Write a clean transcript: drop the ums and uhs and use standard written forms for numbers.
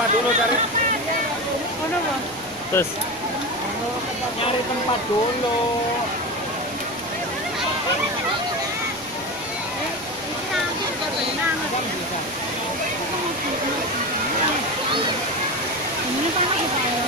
tempat dulu cari. Ono apa? Terus Nyari tempat dulu. Ini kan kita ya.